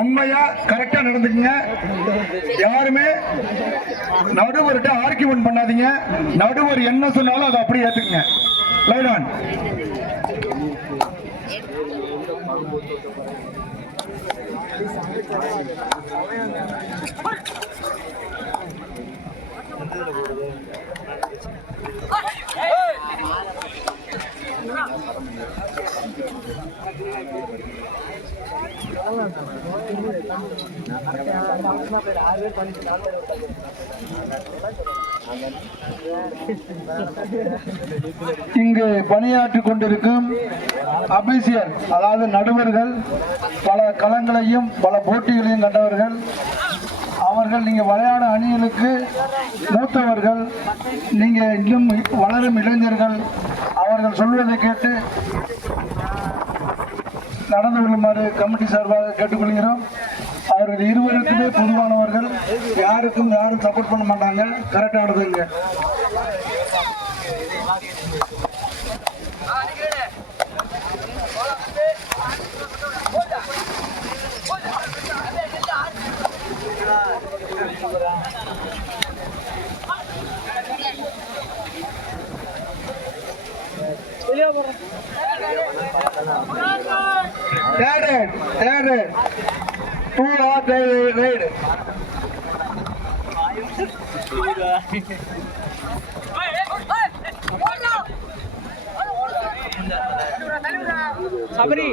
உண்மையா கரெக்டா நடந்துக்குங்க. யாருமே நடுவர்கிட்ட ஆர்கியூமெண்ட் பண்ணாதீங்க. நடுவர் என்ன சொன்னாலும் அதை அப்படியே ஏத்துக்குங்க. Light on. இங்கு பணியாற்றிக் கொண்டிருக்கும் அபிஷியல், அதாவது நடுவர்கள், பல களங்களையும் பல போட்டிகளையும் கண்டவர்கள். அவர்கள் நீங்க விளையாட அணிகளுக்கு மூத்தவர்கள், நீங்க இன்னும் வளரும் இளைஞர்கள். அவர்கள் சொல்வதை கேட்டு நடந்து கொள்ளுமாறு கமிட்டி சார்பாக கேட்டுக்கொள்கிறோம். அவர்கள் இருவருக்குமே பொதுவானவர்கள், யாருக்கும் யாரும் சப்போர்ட் பண்ண மாட்டாங்க. கரெக்டானதுங்க. சபரி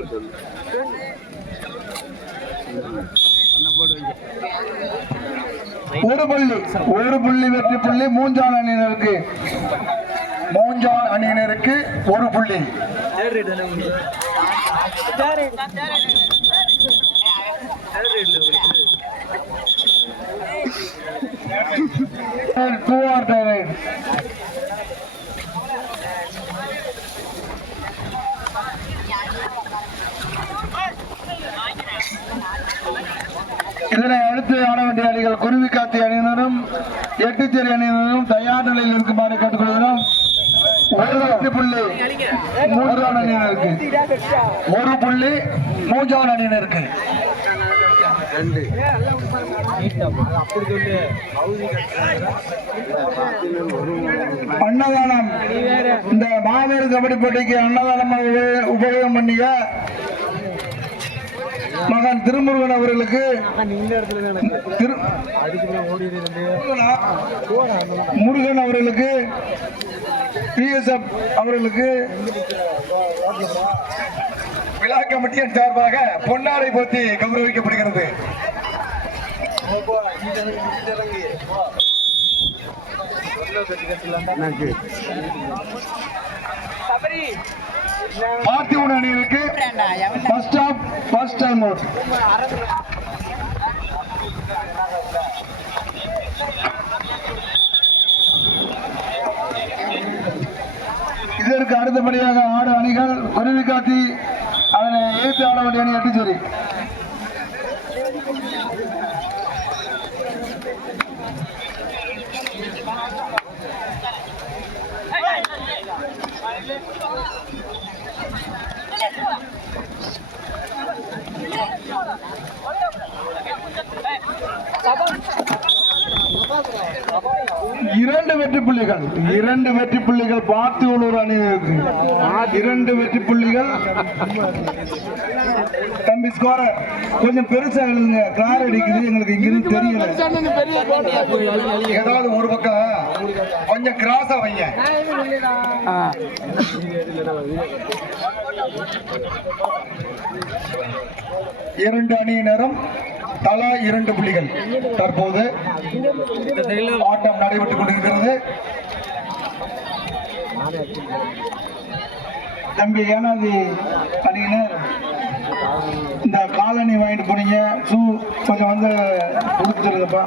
ஒரு புள்ளி வெற்றி புள்ளி மூஞ்சான் அணியினருக்கு. மூஞ்சான் அணியினருக்கு ஒரு புள்ளி. இதனை அடுத்து ஆட வேண்டிய அணிகள் குருவிக்காத்தி அணியினரும் எட்டுச்சேரி அணியினரும் தயார் நிலையில் இருக்குமாறு கேட்டுக்கொள்கிறோம். ஒரு வெற்றி புள்ளி மூன்றாம் அணியினருக்கு, ஒரு புள்ளி மூன்றாம் அணியினருக்கு. அன்னதானம், இந்த மாபெரும் கபடி போட்டிக்கு அன்னதானம் உபயோகம் பண்ணிய மகன் திருமுருகன் அவர்களுக்கு, முருகன் அவர்களுக்கு, PSF அவர்களுக்கு விழா கமிட்டியின் சார்பாக பொன்னாடை போட்டி கௌரவிக்கப்படுகிறது. பார்த்திபன் அணியிற்கு first of first time out. இதற்கு அடுத்தபடியாக ஆடு அணிகள் குருவிக்காத்தி, அதனை எதிர்த்து ஆட வேண்டிய அணி எட்டுச்சேரி. இரண்டு வெற்றி புள்ளிகள் பார்த்து உள்ளூர் அணியினருக்கு. 2 வெற்றி புள்ளிகள். தம்பி ஸ்கோரர் கொஞ்சம் பெருசா எழுதுங்க, கிளார் அடிக்குது எங்களுக்கு இங்கிருந்து தெரியல. ஏதாவது ஒரு பக்கம் கொஞ்சம் கிராஸா வைங்க. இரண்டு அணியினரும் தலா 2 புள்ளிகள். தற்போது ஆட்டம் நடைபெற்றுக் கொண்டிருக்கிறது. தம்பி ஏனாதி அணியினர் இந்த காலனி வாங்கிட்டு போனீங்க, ஷூ கொஞ்சம் வந்து கொடுத்துருங்கப்பா.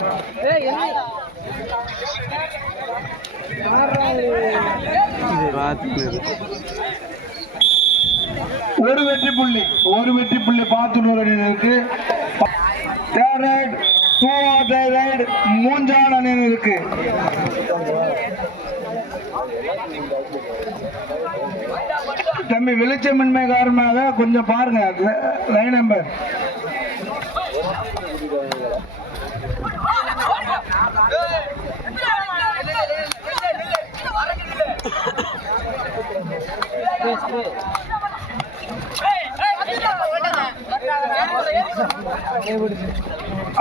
ஒரு வெற்றி புள்ளி பாத்துள்ளூர் அணியினருக்கு. மூன்றாம் அணியினருக்கு. தம்பி வெளிச்சமின்மை காரணமாக கொஞ்சம் பாருங்க லைன் நம்பர்.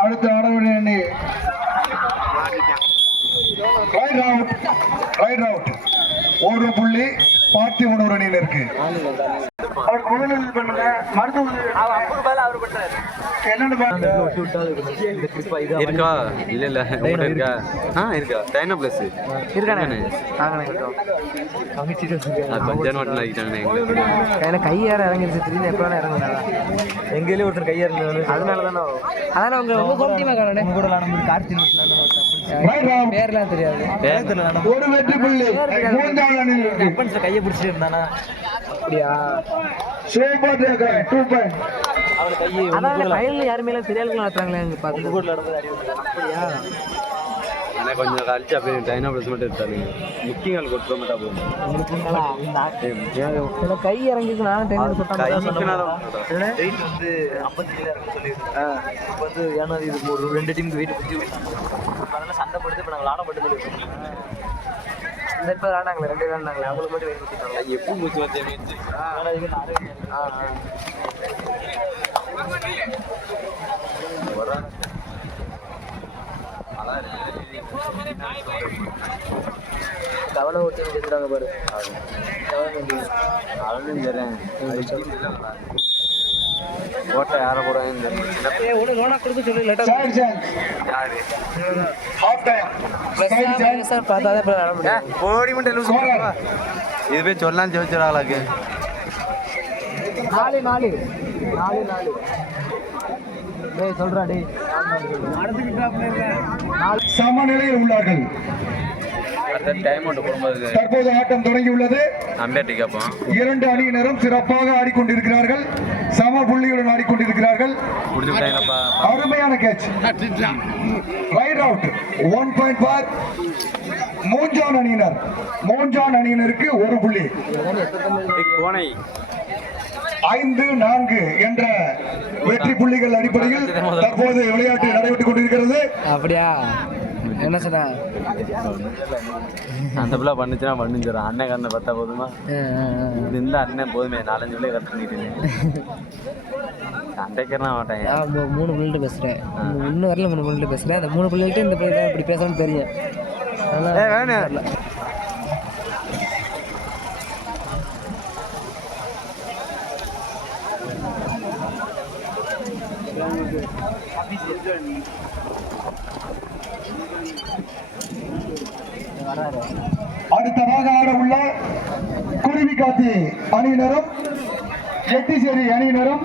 அடுத்த ஆட வேண்டிய அணி ரைட் அவுட். ஒரு புள்ளி பார்த்திபனூர் அணியில் இருக்கு. முதலில் பண்ணுங்க. இருக்கா இல்ல இல்ல இருக்கா இருக்கா டைனா பிளஸ் இருக்கானே கொஞ்சம் மட்டும் ஆகிட்டாங்க கையார இறங்கிருச்சு திடீர்னு எப்போ இறங்குனாங்க எங்கேயும் ஒருத்தர் கையார் அதனால தானே அதான அவங்க ரொம்ப கோப்டிமா காரணம் கூட விளாடும் கார்த்தி பேர்லாம் தெரியாது ஒரு வெற்றி புள்ளி கையை பிடிச்சிட்டு இருந்தானா அப்படியா சூப்பர் டேக்கர் 2 பாயிண்ட். அவளை கையை கையில் யாருமே தெரியாது நடத்துறாங்களே பார்த்து கூட நடந்தது அப்படியா ஆனால் கொஞ்சம் கழிச்சு அப்படியே டைனா ப்ளஸ் மட்டும் எடுத்தாங்க முக்கியங்கள் கொடுத்துட மாட்டா போகும் கை இறங்கிக்கு நானும் டைம் வந்து 57 இறங்க சொல்லியிருக்கேன். இப்போ வந்து ஏன்னா இது ஒரு 2 டீமுக்கு வெயிட் குத்தி அதனால சண்டை படுத்து இப்போ நாங்கள் ஆடப்பட்டது இப்போ ஆனாங்களே 2 பேர் ஆனாங்களே அவங்களுக்கு மட்டும் வெயிட் குத்திட்டாங்க எப்போ மூச்சு வச்சு கவலை ஓட்டி எடுத்துறாங்க பாரு ஓட்ட யார போறாங்க கொடுக்க சொல்லி போடி மட்டும் இது போய் சொல்லலாம் ஜெயிச்சிடாங்களுக்கு 4 சொல்றா டே சமநிலையில் உள்ளார்கள். தற்போது ஆட்டம் தொடங்கியுள்ளது. இரண்டு அணியினரும் சிறப்பாக ஆடிக்கொண்டிருக்கிறார்கள். சம புள்ளியுடன் ஆடிக்கொண்டிருக்கிறார்கள். அருமையான catch. Right out 1 point for Munjan அணியினர். மூஞ்சான் அணியினருக்கு 1 புள்ளி. 5-4 என்ற வெற்றி புள்ளிகள் அடிப்படையில் தற்போது விளையாட்டு நடைபெற்றுக் கொண்டிருக்கிறது. அப்படியா என்ன சொன்னா அந்த பிள்ளை பண்ணுச்சுன்னா பண்ணுச்சுறோம். அண்ணன் கண்ணை பார்த்தா போதுமா இந்த அண்ணன் போதுமே 4-5 பிள்ளை கற்று பண்ணிட்டு சண்டைக்கிறனா மாட்டேன். 3 பிள்ளைகிட்ட பேசுறேன் இன்னும் வரல 3 பிள்ளைகிட்ட பேசுறேன். அந்த 3 பிள்ளைகிட்ட இந்த பிள்ளை இப்படி பேசணும்னு தெரியும். அடுத்ததாக ஆட உள்ள குருவிக்காத்தி அணியினரும் எட்டிச்சேரி அணியினரும்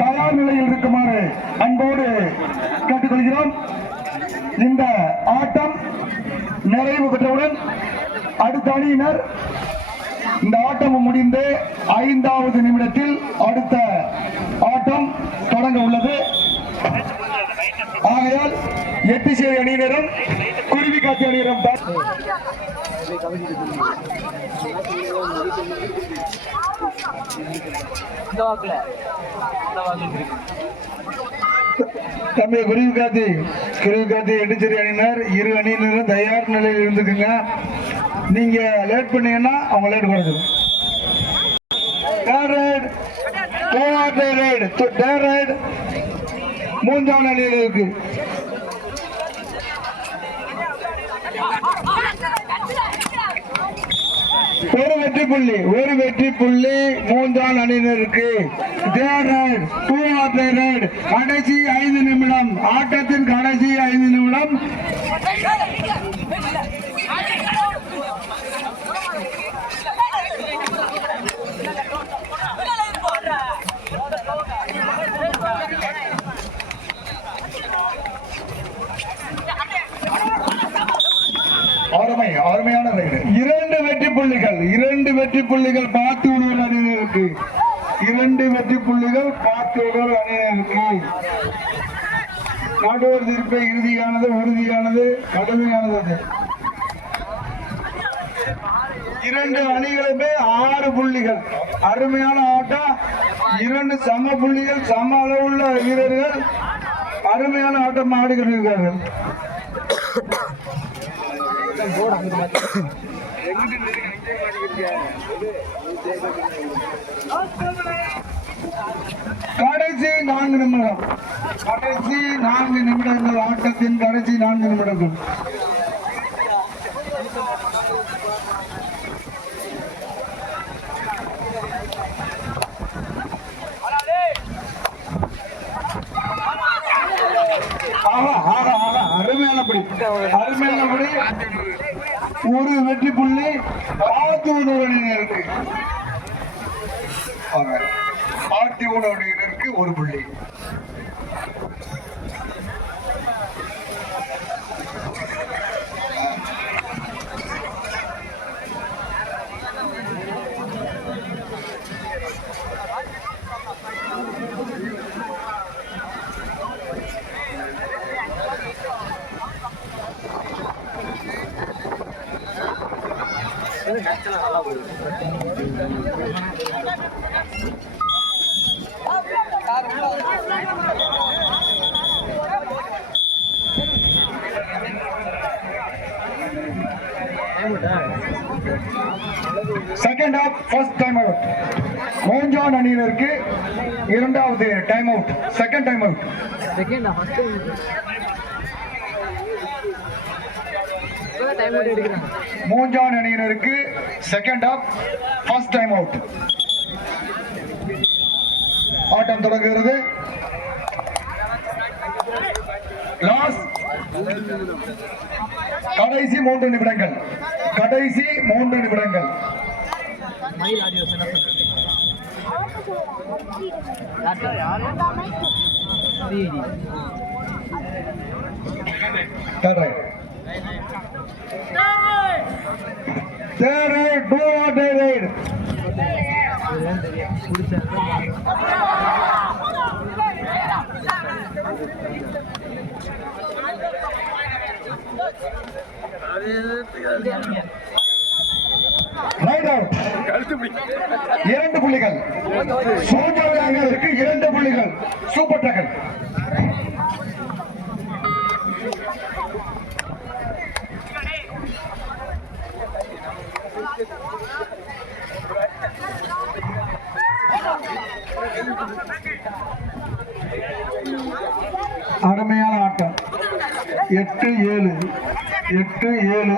தயார் நிலையில் இருக்குமாறு அன்போடு கேட்டுக்கொள்கிறோம். இந்த ஆட்டம் நிறைவு பெற்றவுடன் அடுத்த அணியினர் இந்த ஆட்டம் முடிந்து 5வது நிமிடத்தில் அடுத்த ஆட்டம் தொடங்க உள்ளது. ஆகையால் எட்டிச்சேரி அணியினரும் குருவிக்காத்தி அணியினரும் தம்பி குருவிக்காத்தி எட்டிச்சேரி அணியினர் 2 அணியினரும் தயார் நிலையில் இருந்துக்குங்க. நீங்க லேட் பண்ணீங்கன்னா அவங்க லேட் கொடுத்துரும். மூன்றாம் அணியில் இருக்கு. ஒரு வெற்றி புள்ளி மூன்றாம் அணியினருக்கு. கடைசி 5 நிமிடம் ஆட்டத்தின் கடைசி 5 நிமிடம். அருமையான 2 வெற்றி புள்ளிகள் பார்த்து உணவு அணியினருக்கு. 2 வெற்றி புள்ளிகள் பார்த்து உணவு அணியினருக்கு. நடுவர் தீர்ப்பை உறுதியானது கடுமையானது. 2 அணிகளுமே 6 புள்ளிகள். அருமையான ஆட்டம். 2 சம புள்ளிகள், சம அளவுள்ள வீரர்கள் அருமையான ஆட்டம் ஆடுகிறார்கள். கடைசி 4 நிமிடம், கடைசி 4 நிமிடங்கள், ஆட்டத்தின் கடைசி 4 நிமிடங்கள். அருமையானபடி ஒரு வெற்றி புள்ளி ஆத்தியூர் அணியினருக்கு, ஆத்தியூர் அணியினருக்கு ஒரு புள்ளி. Second of first time out. Monjan அணியினருக்கு இரண்டாவது time out, second time out. Monjan அணியினருக்கு second of first time out. ஆட்டம் தொடங்குகிறது. லாஸ்ட் கடைசி 3 நிமிடங்கள், கடைசி 3 நிமிடங்கள். Third right. Do or die right. Right out. 2 புள்ளிகள். சோஜாவிற்கு 2 புள்ளிகள். சூப்பர் டக்கல். அருமையான ஆட்டம். 8-7 8-7.